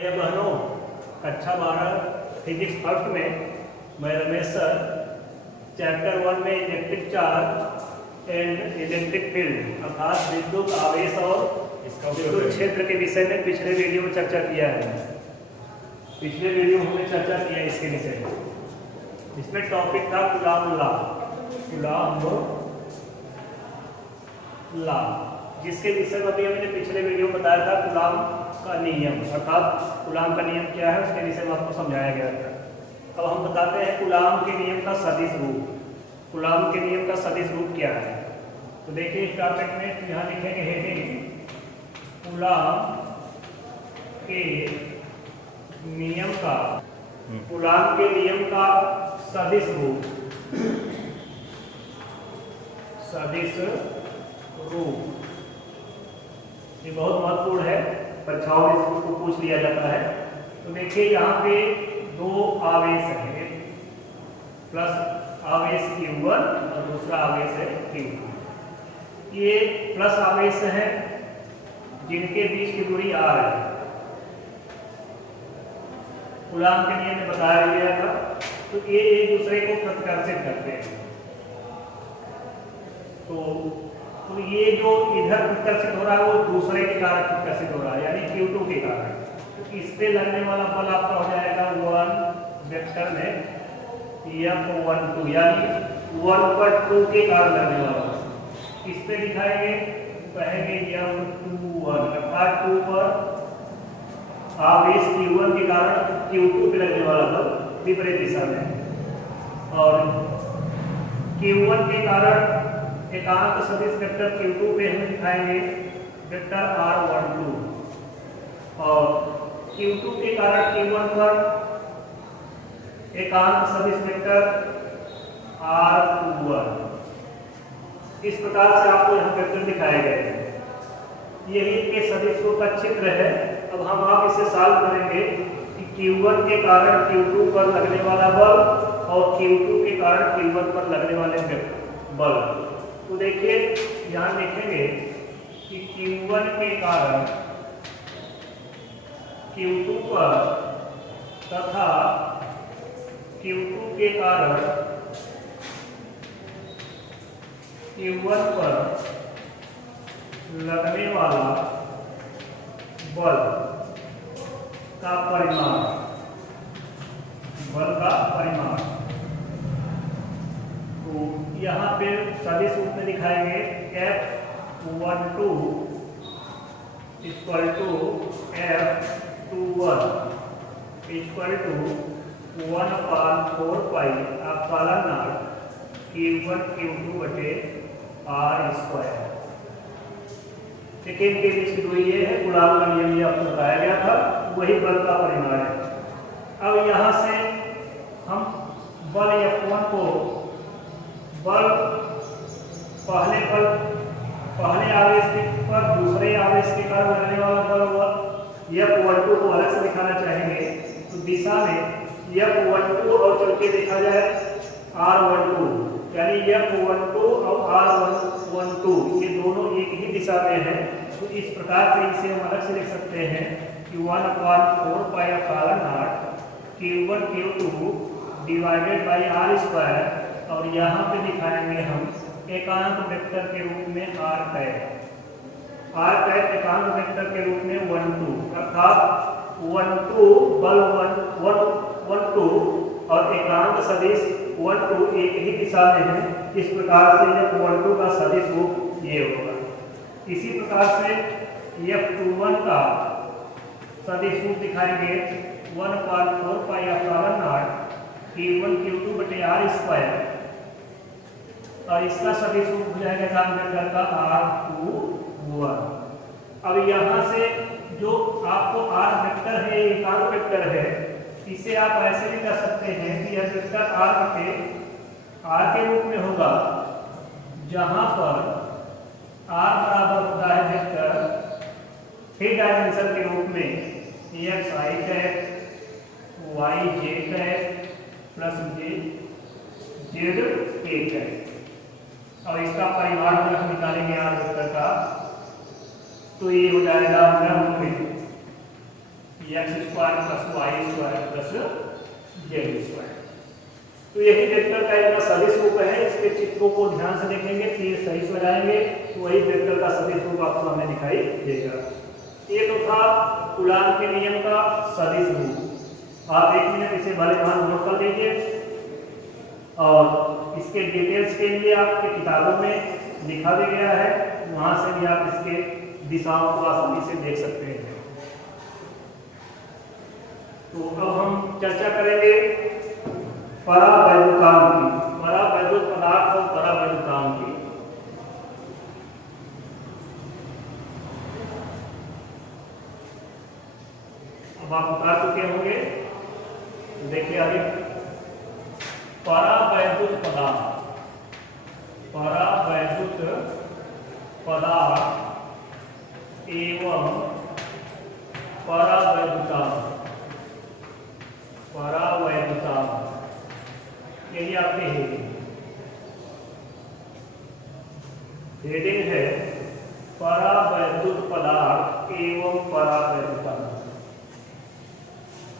भैया बहनों, कक्षा 12 फिजिक्स फर्स्ट में मैं रमेश सर चैप्टर 1 में electric charge and electric field अर्थात विद्युत आवेश और विद्युत क्षेत्र के विषय में पिछले वीडियो में चर्चा किया है। पिछले वीडियो में हमने चर्चा किया इसके विषय में। इसमें टॉपिक था कूलॉम लॉ, जिसके विषय में अभी हमने पिछले वीडियो में बताया था कूलॉम का नियम, अर्थात कूलॉम का नियम क्या है उसके विषय में आपको समझाया गया था। अब हम बताते हैं कूलॉम के नियम का सदिश रूप। कूलॉम के नियम का सदिश रूप क्या है, तो देखिए इस टॉपिक में यहाँ लिखेंगे हेडिंग कूलॉम के नियम का, कूलॉम के नियम का सदिश रूप। सदिश रूप ये बहुत महत्वपूर्ण है, परीक्षाओं में इसको पूछ लिया जाता है। तो देखिए यहाँ पे दो आवेश है, प्लस आवेश Q1 और दूसरा आवेश है Q2। ये प्लस आवेश है जिनके बीच की दूरी R है। कूलॉम के नियम में बताया गया था, तो ये एक दूसरे को प्रतिकर्षित करते हैं। तो ये जो इधर प्रतिकर्षित हो रहा है वो दूसरे के कारण प्रतिकर्षित हो रहा है, यानी Q2 के कारण। तो इस पे लगने वाला बल आपका हो जाएगा 1 वेक्टर में F12, यानी 1 पर 2 के कारण लगने वाला। इस पे दिखाएंगे, कहेंगे F21, अर्थात 2 पर आवेश Q1 के कारण Q2 पे लगने वाला बल विपरीत दिशा में, और Q1 के कारण एकांक सदिश वेक्टर Q2 पे हम दिखाएंगे वेक्टर R12, और Q2 के कारण Q1 पर एकांक सदिश वेक्टर R21। इस प्रकार से आपको यहाँ वेक्टर दिखाए गए हैं। यही के सदिश रूप का चित्र है। अब हम आप इसे सॉल्व करेंगे कि Q1 के कारण Q2 पर लगने वाला बल और Q2 के कारण Q1 पर लगने वाले बल। तो देखिए यहाँ देखेंगे कि Q1 के कारण Q2 पर तथा Q2 के कारण Q1 पर लगने वाला बल का परिमाण, तो यहाँ पे सदिश रूप में दिखाएंगे F12 equal to F21 equal to 1/4 pi epsilon naught Q1 Q2 बटे R²। ठीक है, इनके बीच की दूरी ये है। कूलॉम का नियम ये आपको बताया गया था, वही बल का परिमाण है। अब यहाँ से हम बल F1 को पहले आवेश पर दूसरे आवेश के कारण लगने वाला बल हुआ F12 को अलग से दिखाना चाहेंगे, तो दिशा में F12 और चल के देखा जाए R12, यानी F12 और R12 ये दोनों एक ही दिशा में हैं। तो इस प्रकार से इसे हम अलग से लिख सकते हैं कि 1/4 pi epsilon naught Q1 Q2 divided by R², और यहाँ पे दिखाएंगे हम एकांक वेक्टर के रूप में R टैग एकांक वेक्टर के रूप में 1 2, अर्थात 1 2 बल 1 2 और एकांक सदिश 1 2 एक ही दिशा में है। इस प्रकार से F12 का सदिश रूप ये होगा। इसी प्रकार से F21 का सदिश रूप दिखाएंगे 1/4 pi epsilon naught Q1 Q2 बटे R², और इसका सदिश रूप हो जाएगा एकांक वेक्टर का R21। अब यहाँ से जो आपको R वेक्टर है, एकांक वेक्टर है, इसे आप ऐसे भी कर सकते हैं कि यह वेक्टर R के रूप में होगा, जहाँ पर R बराबर होता है वेक्टर 3 डायमेंशन के रूप में x i tag y j tag plus z k tag, और इसका परिमाण जब हम निकालेंगे R वेक्टर का, तो ये हो जाएगा x square plus y square plus z square. तो यही वेक्टर का एक सदिश रूप है। इसके चित्रों को ध्यान से देखेंगे, तीर सही से लगाएंगे तो वही वेक्टर का सदिश रूप आपको हमें दिखाई देगा। ये तो था कूलाम के नियम का सदिश रूप। आप एक मिनट इसे भले भान नोट कर लीजिए और इसके डिटेल्स के लिए आपके किताबों में लिखा भी गया है, वहां से भी आप इसके दिशाओं को आसानी से देख सकते हैं। तो अब हम चर्चा करेंगे परावैद्युतांक की, परावैद्युत पदार्थ और परावैद्युतांक की। अब आप उतार चुके होंगे, देखिए आगे परावैद्युत पदार्थ, परावैद्युत पदार्थ एवं परावैद्युतांक, परावैद्युतांक यही आपकी हेडिंग है, परावैद्युत पदार्थ एवं परावैद्युतांक।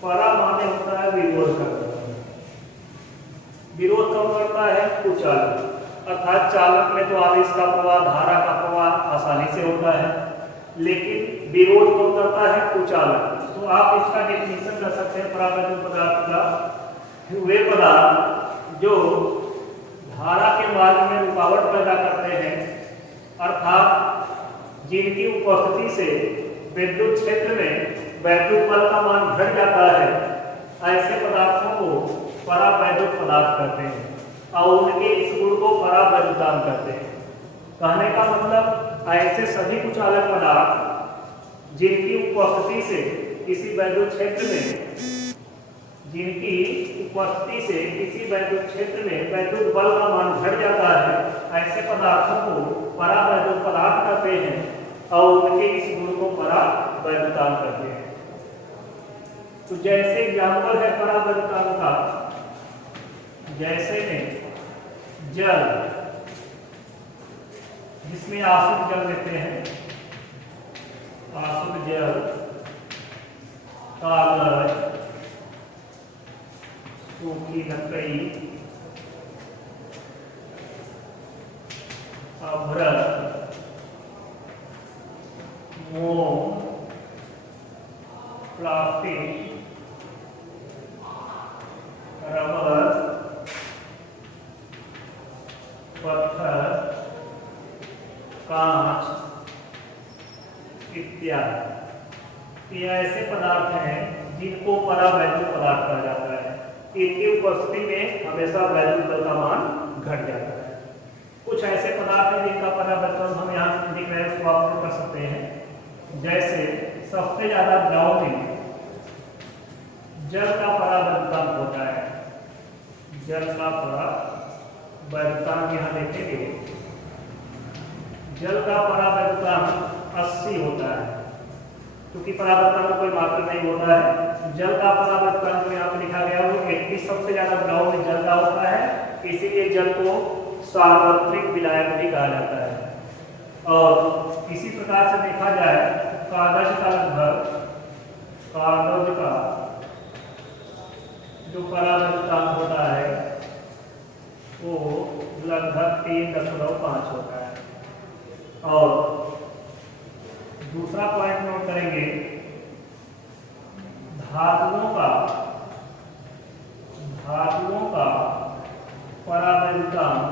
परा माने होता है विरोध करना, विरोध कौन करता है? कुचालक। अर्थात चालक में तो आवेश का प्रवाह, धारा का प्रवाह आसानी से होता है, लेकिन विरोध कौन करता है? कुचालक। तो आप इसका डेफिनेशन कर सकते हैं परावैद्युत पदार्थ का, वे पदार्थ जो धारा के मार्ग में रुकावट पैदा करते हैं, अर्थात जिनकी उपस्थिति से विद्युत क्षेत्र में वैद्युत बल का मान घट जाता है, ऐसे पदार्थों को परावैद्युत पदार्थ कहते हैं और उनके इस गुण को परावैद्युतांक कहते हैं। कहने का मतलब ऐसे सभी कुचालक पदार्थ जिनकी उपस्थिति से किसी वैद्युत क्षेत्र में, जिनकी उपस्थिति से किसी वैद्युत क्षेत्र में वैद्युत बल का मान घट जाता है, ऐसे पदार्थों को परावैद्युत पदार्थ कहते हैं और उनके इस गुण को परावैद्युतांक कहते हैं। तो जैसे एग्जाम्पल है परावैद्युतांक का, जैसे में जल, जिसमें आसुत जल लेते हैं, आसुत जल, कागज, सूखी लकड़ी, अभ्रक, मोम, प्लास्टिक, रबर, पत्थर, कांच इत्यादि, ये ऐसे पदार्थ हैं जिनको परावैद्युत पदार्थ कहा जाता है। इनकी उपस्थिति में हमेशा वैद्युत बल का मान घट जाता है। कुछ ऐसे पदार्थ हैं जिनका परावैद्युत हम यहाँ से दिख रहे हैं, उसको आप कर सकते हैं। जैसे सबसे ज्यादा द्रव में जल का परावैद्युतांक होता है, जल का परावैद्युतांक यहाँ देखेंगे, जल का परावैद्युतांक 80 होता है, क्योंकि परावैद्युतांक में कोई मात्रा नहीं होता है। जल का परावैद्युतांक में यहाँ पे लिखा गया वो 21 सबसे ज्यादा द्रव में जल का होता है, इसीलिए जल को सार्वत्रिक विलायक भी कहा जाता है। और इसी प्रकार से देखा जाए कागज का लगभग, कागज का जो परावैद्युतांक होता है वो लगभग 3.5 होता है। और दूसरा पॉइंट नोट करेंगे, धातुओं का परावैद्युतांक,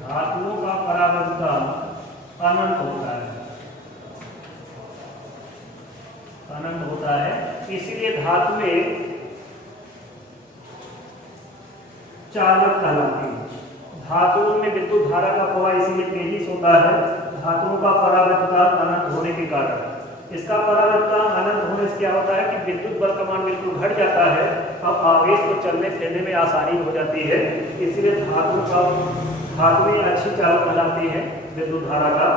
धातुओं का परावैद्युतांक अनंत होता है, अनंत होता है। इसीलिए धातुएं चालक कहलाती हैं। धातुओं में विद्युत धारा का प्रवाह इसीलिए तेजी से होता है, धातुओं का परावैद्युतांक अनंत होने के कारण। इसका परावैद्युतांक अनंत होने से क्या होता है कि विद्युत बल का मान बिल्कुल घट जाता है, अब आवेश को चलने फिरने में आसानी हो जाती है। इसलिए धातुएं अच्छी चालक कहलाती है विद्युत धारा का।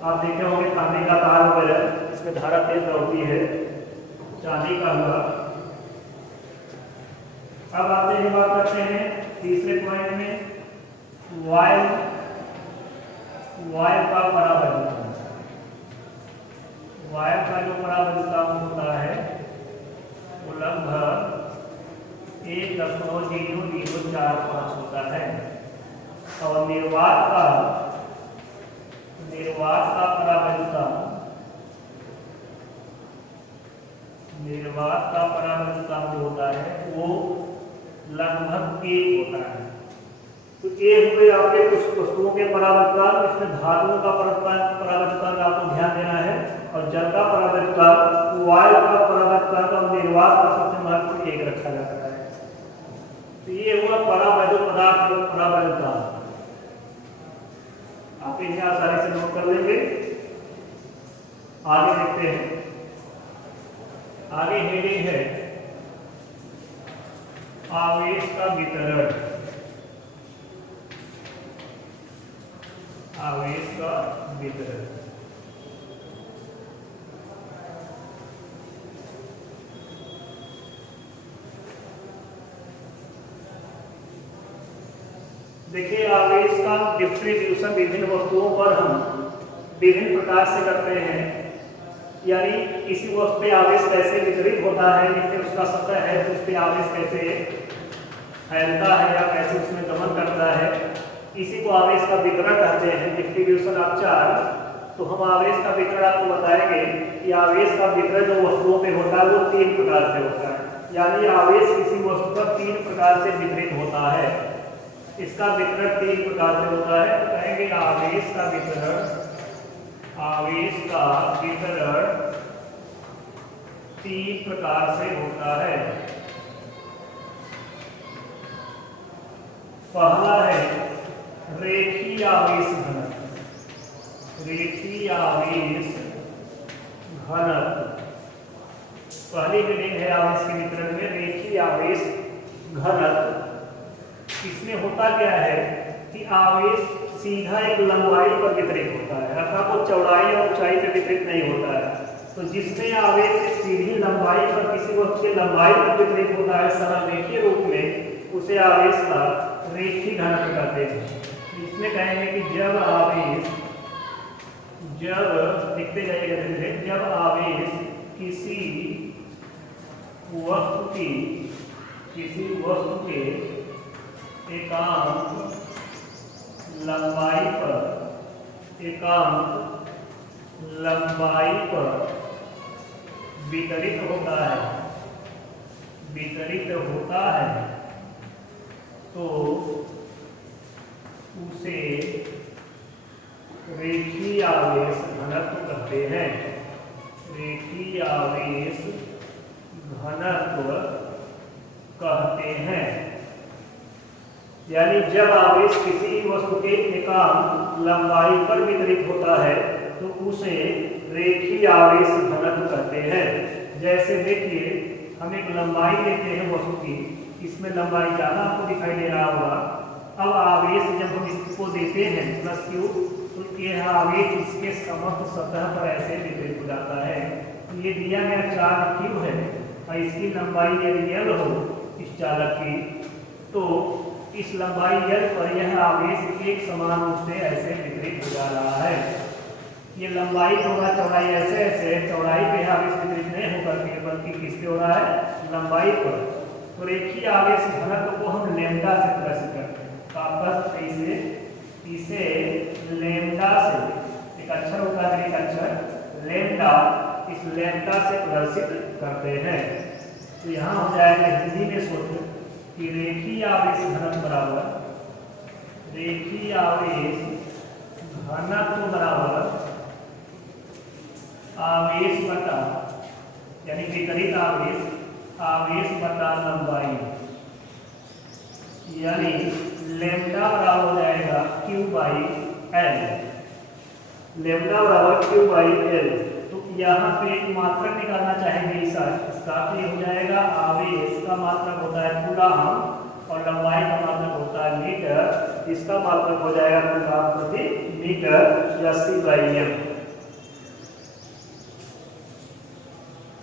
आप देखे होंगे तांबे का तार वगैरह, इसमें धारा तेज दौड़ती है, चांदी का हुआ। अब आते हैं, बात करते हैं तीसरे पॉइंट में, वायु का परावैद्युतांक। वायर का जो परावैद्युतांक होता है वो लगभग 1.0045 होता है और निर्वात का परावैद्युतांक जो होता है वो लगभग 1 होता है। तो ये हुए आपके कुछ वस्तुओं के परावैद्युतांक। इसमें धातुओं का परावैद्युतांक आपको ध्यान देना है और जल का परावैद्युतांक, वायु का परावैद्युतांक और निर्वात का सबसे महत्वपूर्ण 1 रखा जाता है। तो ये हुआ परावैद्युत पदार्थ और परावैद्युतांक। आप इन्हें आसानी से नोट कर लेंगे। आगे देखते हैं। आगे हेडिंग है आवेश का वितरण। आवेश का वितरण देखिए, आवेश का डिस्ट्रीब्यूशन विभिन्न वस्तुओं पर हम विभिन्न प्रकार से करते हैं। यानी किसी वस्तु पे आवेश कैसे वितरित होता है, जैसे उसका सतह है तो उस पे आवेश कैसे फैलता है या कैसे उसमें गमन करता है, इसी को आवेश का वितरण कहते हैं, डिस्ट्रीब्यूशन ऑफ चार्ज। तो हम आवेश का वितरण आपको बताएंगे कि आवेश का वितरण जो वस्तुओं पे होता है वो 3 प्रकार से होता है। यानी आवेश किसी वस्तु पर 3 प्रकार से वितरित होता है। इसका वितरण 3 प्रकार से होता है। तो कहेंगे आवेश का वितरण 3 प्रकार से होता है। पहला है रेखीय आवेश घनत्व। रेखीय आवेश घनत्व पहली रीडिंग है आवेश के वितरण में, रेखीय आवेश घनत्व। इसमें होता क्या है कि आवेश सीधा एक लंबाई पर वितरित होता है, अर्थात वो चौड़ाई और ऊंचाई पर वितरित नहीं होता है। तो जिसमें आवेश एक सीधी लंबाई पर किसी वस्तु की लंबाई पर वितरित होता है सरल रेखीय रूप में, उसे आवेश का रेखीय घनत्व कहते हैं। इसमें कहेंगे कि जब देखते जाइएगा धीरे, जब आवेश किसी वस्तु के एकांक लंबाई पर वितरित होता है तो उसे रेखीय आवेश घनत्व कहते हैं। रेखीय आवेश घनत्व कहते हैं। यानी जब आवेश किसी वस्तु के एकांक लंबाई पर वितरित होता है तो उसे रेखीय आवेश घनत्व कहते हैं। जैसे देखिए, हम एक लंबाई लेते हैं वस्तु की, इसमें लंबाई ज़्यादा आपको दिखाई दे रहा होगा। अब आवेश जब हम इसको देते हैं प्लस क्यू, तो यह आवेश इसके समस्त सतह पर ऐसे वितरित हो जाता है। ये दिया गया चार्ज क्यू है और इसकी लंबाई यदि एल हो इस चालक की, तो इस लंबाई एल पर यह आवेश एक समान रूप से ऐसे वितरित हो जा रहा है। ये लंबाई होगा, चौड़ाई ऐसे चौड़ाई पे आवेश वितरित नहीं होकर के बल्कि किस पे हो रहा है, लंबाई पर। तो रेखीय आवेश घनत्व को हम लैम्डा से प्रदर्शित करते हैं। तो आपका इसे लैम्डा से, एक अक्षर होता है एक अक्षर लैम्डा, इस लैम्डा से प्रदर्शित करते हैं। तो यहाँ हो जाएगा हिंदी में सूत्र कि रेखीय आवेश घनत्व बराबर आवेश बटा, यानी वितरित आवेश बटा लंबाई, यानी लैम्डा बराबर हो जाएगा क्यू बाई एल। लैम्डा बराबर क्यू बाई एल। तो यहाँ पे एक मात्रक निकालना चाहेंगे इसका, तो ये हो जाएगा आवेश का मात्रक होता है कूलाम और लंबाई का मात्रक होता है मीटर। इसका मात्रक हो जाएगा कूलाम प्रति मीटर या C/m।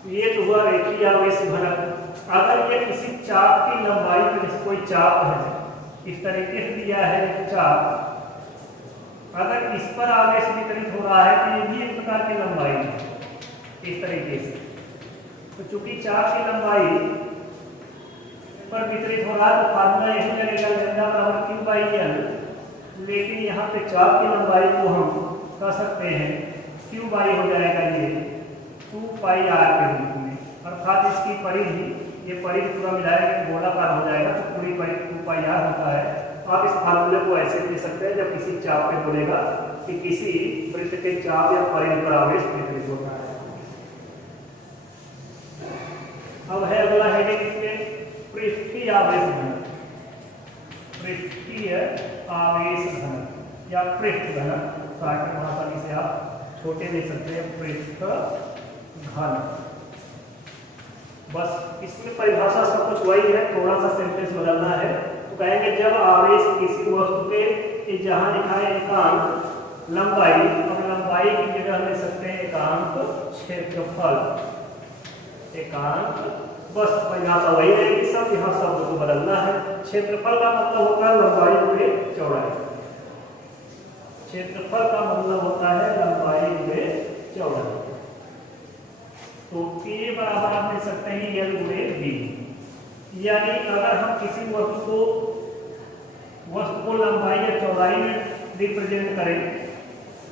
ये तो हुआ रेखीय आवेश घनत्व। अगर ये किसी चाप की लंबाई पर, कोई चाप है इस तरीके से दिया है एक चाप, अगर इस पर आवेश वितरित हो रहा है तो ये भी एक प्रकार की लंबाई है। इस तरीके से। तो चूंकि चाप की लंबाई पर वितरित हो रहा है तो फार्मूला यही लगेगा लैम्डा बराबर क्यू बाई एल, लेकिन यहाँ पे चाप की लंबाई को हम कह सकते हैं क्यू बाई हो जाएगा ये 2 पाई आर के रूप में, अर्थात इसकी परिधि, ये परिधि पूरा मिलाएगा गोलाकार हो जाएगा तो पूरी परिधि 2 पाई आर होता है। आप इस फार्मूले को ऐसे दे सकते हैं जब किसी चाप पे बोलेगा कि किसी वृत्त के चाप या परिधि पर आवेश वितरित होता है। अब है अगला हेडिंग इसमें पृष्ठीय आवेश घनत्व, पृष्ठीय आवेश घनत्व या पृष्ठ घनत्व, साहित्य भाषा से आप छोटे दे सकते हैं पृष्ठ घनत्व। बस इसमें परिभाषा सब कुछ वही है, थोड़ा सा सेंटेंस बदलना है। तो कहेंगे जब आवेश किसी वस्तु के, जहां लिखा है एकांक लंबाई, अब लंबाई की जगह ले सकते हैं एकांक क्षेत्रफल, एकांक, बस परिभाषा वही रहेगी, सब यहाँ शब्द को बदलना है। क्षेत्रफल का मतलब होता है लंबाई गुणे चौड़ाई, क्षेत्रफल का मतलब होता है लंबाई गुणे चौड़ाई। तो A बराबर आप ले सकते हैं L गुणे B, यानी अगर हम किसी वस्तु को लंबाई या चौड़ाई में रिप्रेजेंट करें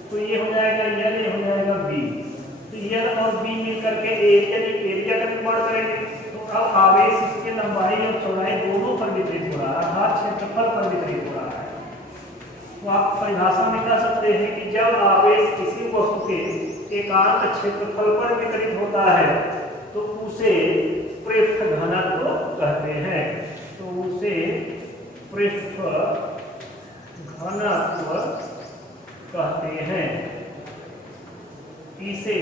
तो ये हो जाएगा L, ये हो जाएगा B, तो L और B मिलकर के एरिया का निर्माण करेंगे। तो अब आवेश इसके लंबाई और चौड़ाई दोनों पर वितरित हो रहा है, अर्थात क्षेत्रफल पर वितरित हो रहा है। तो आप परिभाषा में कह सकते हैं कि जब आवेश किसी वस्तु के एकांक क्षेत्रफल पर वितरित होता है तो उसे पृष्ठ घनत्व कहते हैं, तो उसे पृष्ठ घनत्व कहते हैं। इसे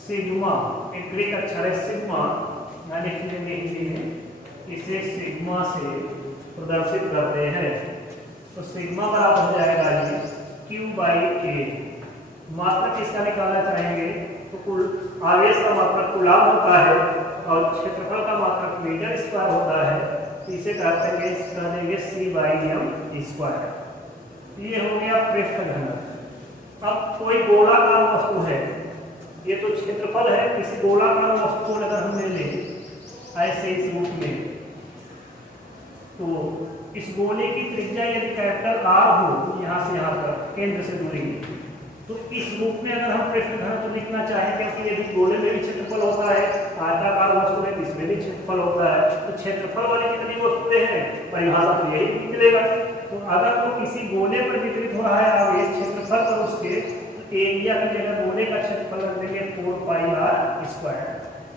सिग्मा, एक ग्रीक अक्षर है सिग्मा, मैंने हिंदी में इसे सिग्मा से प्रदर्शित करते हैं। तो सिग्मा बराबर हो जाएगा ये क्यू बाई ए। मात्रक इसका निकालना चाहेंगे तो कुल आवेश का मात्रक कूलाम होता है और क्षेत्रफल का मात्रक मीटर स्क्वायर होता है, तो इसे कहते हैं सी बाई एम स्क्वायर। ये हो गया पृष्ठ घनत्व। अब कोई गोलाकार वस्तु है, ये तो क्षेत्रफल है, किसी गोलाकार वस्तु को अगर हम ले लें ऐसे इस रूप में, तो इस गोले की त्रिज्या यदि कैपिटल आर हो, यहाँ से यहाँ तक केंद्र से दूरी, तो इस रूप में अगर हम पृष्ठ घनत्व लिखना चाहें, क्योंकि यदि गोले में भी क्षेत्रफल होता है, आयताकार वस्तु है इसमें भी क्षेत्रफल होता है, तो क्षेत्रफल वाली कितनी वस्तुएं हैं, परिभाषा तो यही निकलेगा। तो अगर वो किसी गोले पर वितरित हो रहा है आवेश क्षेत्रफल पर उसके, तो एरिया की जगह गोले का क्षेत्रफल रख देंगे 4 पाई आर स्क्वायर,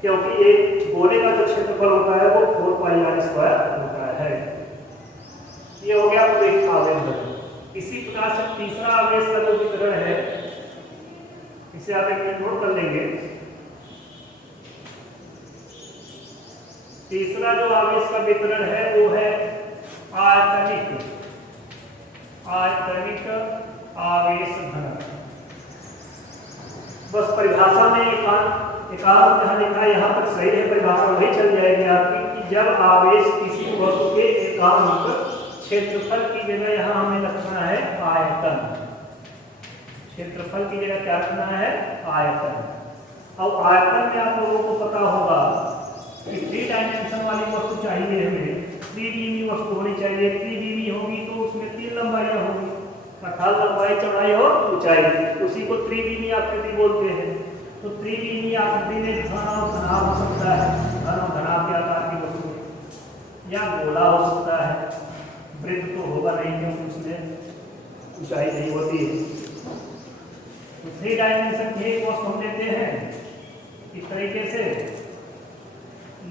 क्योंकि एक गोले का जो क्षेत्रफल होता है वो 4 पाई आर स्क्वायर होता है। ये हो गया पृष्ठ आवेश घनत्व। इसी प्रकार से तीसरा आवेश का जो वितरण है, इसे आप एक मिनट नोट कर लेंगे। तीसरा जो आवेश का वितरण है वो है आयतनिक, आयतनिक आवेश घनत्व। बस परिभाषा में एकांक जहां लिखा है यहाँ तक सही है, परिभाषा वही चल जाएगी आपकी कि जब आवेश किसी वस्तु के एकांक क्षेत्रफल की जगह यहाँ हमें रखना है आयतन, क्षेत्रफल की जगह क्या रखना है आयतन। अब आयतन में आप लोगों को पता होगा कि 3 डायमेंशन वाली वस्तु चाहिए हमें, 3D वस्तु होनी चाहिए। 3D होगी तो उसमें 3 लंबाइयां होंगी, अर्थात लंबाई चौड़ाई और ऊंचाई, उसी को 3D आकृति बोलते हैं। तो 3D आकृति में घन और घनाभ हो सकता है, घन और घनाभ के आकार की वस्तु, या गोला हो सकता है, वृत्त तो होगा नहीं क्योंकि उसमें ऊंचाई नहीं होती है। तो 3 डायमेंशन की एक वस्तु हम लेते हैं इस तरीके से।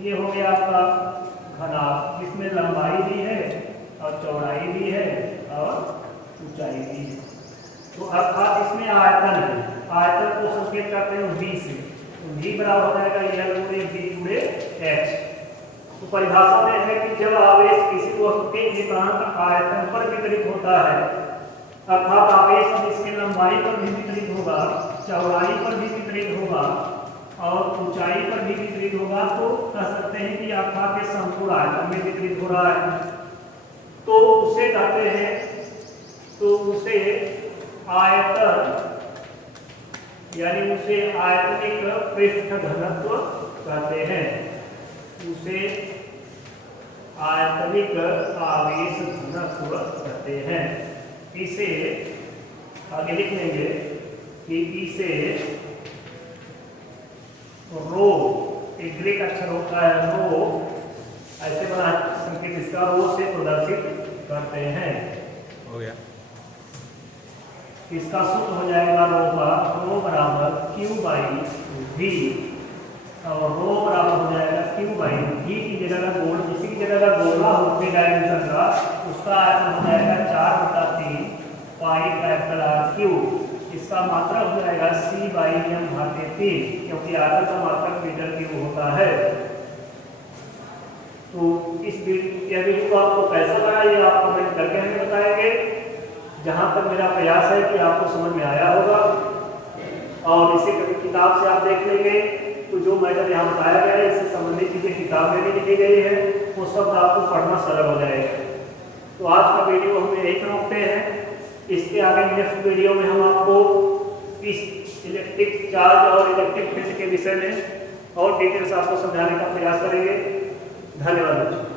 ये हो गया आपका घनाभ, जिसमें लंबाई भी है और चौड़ाई भी है और ऊंचाई भी है। तो अर्थात इसमें आयतन है, आयतन को संकेत करते हैं V से, तो V बराबर हो जाएगा L गुणे B गुणे H। तो परिभाषा में है कि जब आवेश किसी वस्तु के एकांक आयतन पर वितरित होता है, अर्थात आवेश इसके लंबाई पर भी वितरित होगा, चौड़ाई पर भी वितरित होगा और ऊंचाई पर भी वितरित होगा, तो कह सकते हैं कि आपका के संपूर्ण आयतन में वितरित हो रहा है, तो उसे कहते हैं, तो उसे आयतन यानी उसे आयतनिक पृष्ठ घनत्व कहते हैं, उसे आयतनिक आवेश घनत्व कहते हैं। इसे आगे लिख लेंगे कि इसे रो, एक ग्रीक अक्षर होता है रो, ऐसे बना संकेत इसका रो से प्रदर्शित करते हैं। हो गया। इसका सूत्र हो जाएगा रो का, रो बराबर क्यू बाई वी, और रो बराबर हो जाएगा क्यू बाई वी की जगह का गोल, इसी की जगह का गोला होते डायमेंशन का, उसका आयतन हो जाएगा 4/3 पाई कैपिटल आर क्यूब। इसका मात्रा हो जाएगा सी बाई एम भागे 3, क्योंकि आयतन का मात्रक मीटर क्यूब होता है। तो इस वीडियो को आपको कैसा लगा ये आप कमेंट करके हमें बताएंगे। जहाँ तक मेरा प्रयास है कि आपको समझ में आया होगा, और इसी किताब से आप देख लेंगे तो जो मैटर यहाँ बताया गया है इससे संबंधित चीज़ें किताब में भी लिखी गई है, वो सब आपको पढ़ना सरल हो जाएगा। तो आज का वीडियो हम यहीं पर रोकते हैं। इसके आगे नेक्स्ट वीडियो में हम आपको इस इलेक्ट्रिक चार्ज और इलेक्ट्रिक फील्ड के विषय में और डिटेल्स आपको समझाने का प्रयास करेंगे। धन्यवाद।